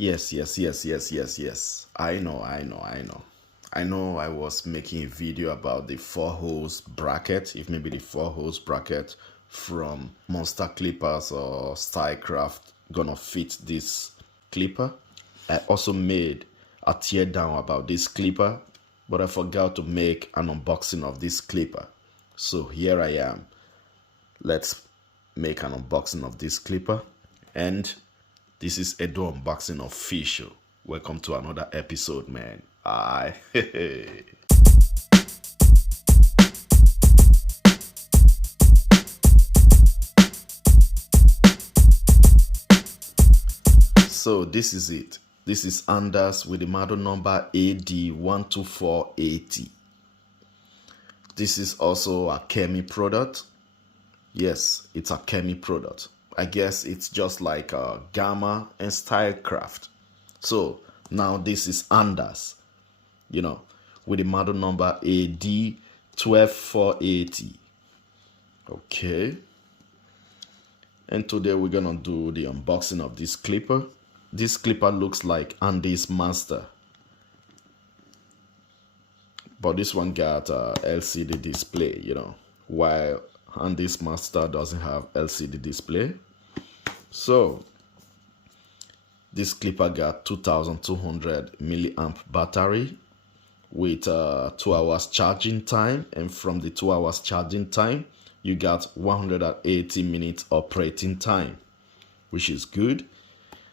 Yes. I know I was making a video about the four holes bracket, if maybe the four holes bracket from Monster Clippers or Stylecraft gonna fit this clipper. I also made a tear down about this clipper, but I forgot to make an unboxing of this clipper. So here I am. Let's make an unboxing of this clipper. And this is Edo Unboxing Official. Welcome to another episode, man. Aye. So this is it. This is Andis with the model number AD12480. This is also a Chemi product. Yes, it's a Chemi product. I guess it's just like Gamma and Stylecraft. So now this is Andis, with the model number AD12480. Okay. And today we're gonna do the unboxing of this clipper. This clipper looks like Andis Master, but this one got a LCD display, while Andis Master doesn't have LCD display. So this clipper got 2200 milliamp battery with 2 hours charging time, and from the 2 hours charging time you got 180 minutes operating time, which is good,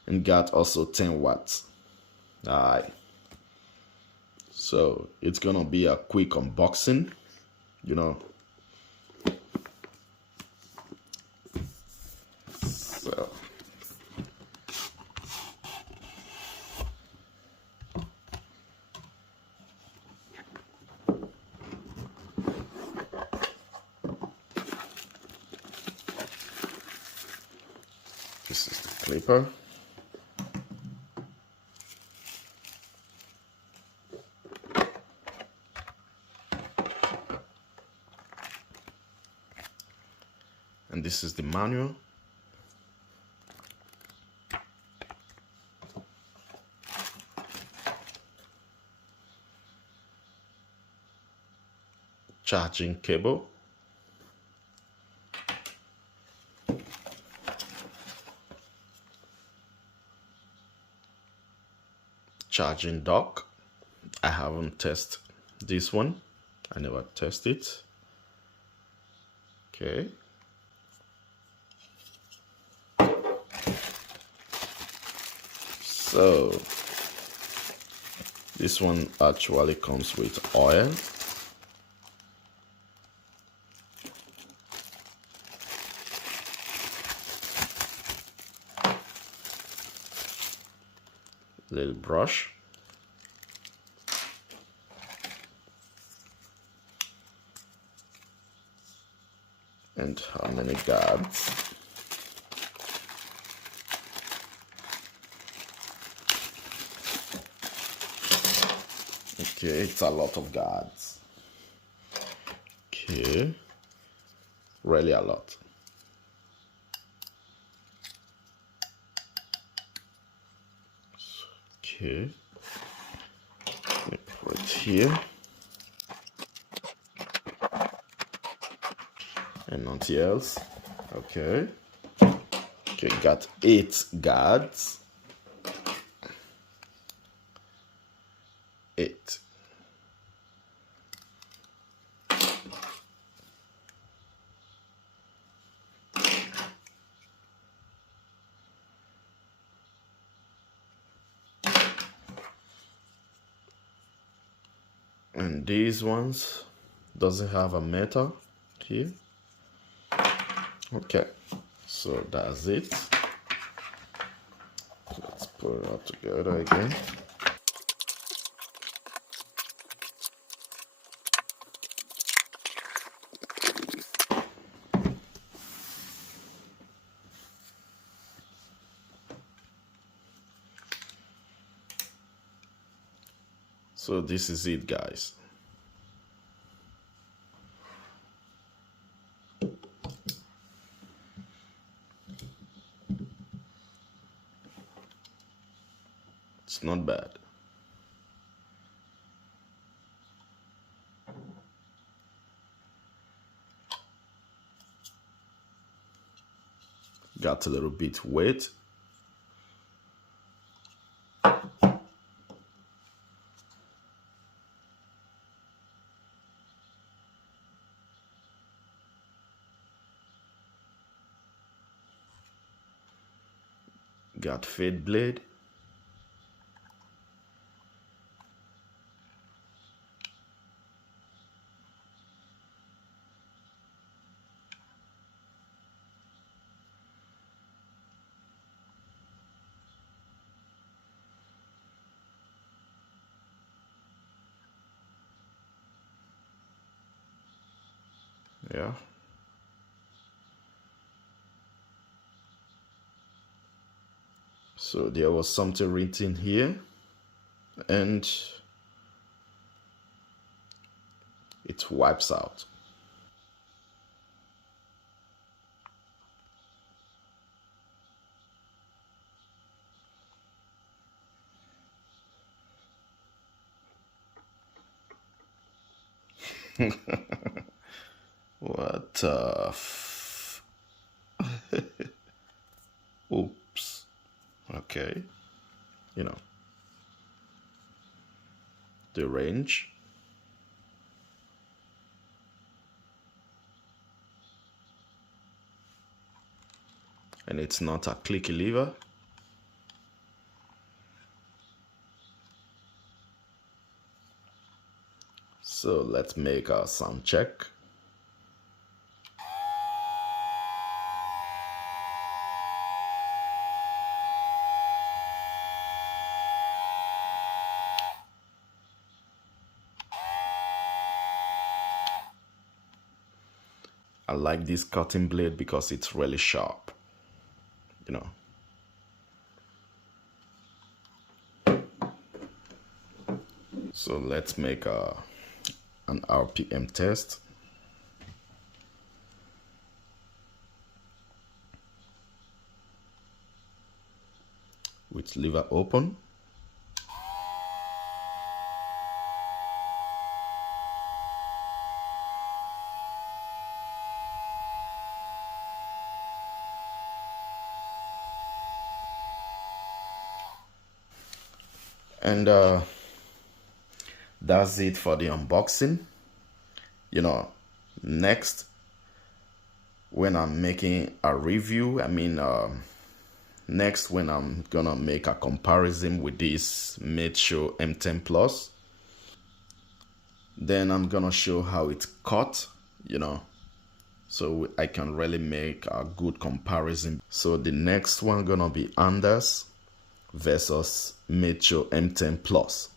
and got also 10 watts. Alright, so it's gonna be a quick unboxing, so this is the clipper. And this is the manual. Charging cable. Charging dock. I haven't tested this one. I never test it. Okay. So this one actually comes with oil. Little brush. And how many guards? Okay, it's a lot of guards. Okay, really a lot. Okay, let me put it here. And nothing else. Okay, got 8 guards. 8. And these ones doesn't have a metal here. Okay, so that's it. Let's put it all together again. So this is it, guys. It's not bad. Got a little bit weight. Got fade blade. Yeah. So there was something written here, and it wipes out. What oops. Okay. You know, the range. And it's not a clicky lever. So let's make our sound check. I like this cutting blade because it's really sharp, you know. So let's make an RPM test. With lever open. And that's it for the unboxing. You know, next, when I'm making a review, next when I'm gonna make a comparison with this Made-Show M10 Plus, then I'm gonna show how it's cut, you know, so I can really make a good comparison. So the next one gonna be Andis versus Made-Show M10 Plus.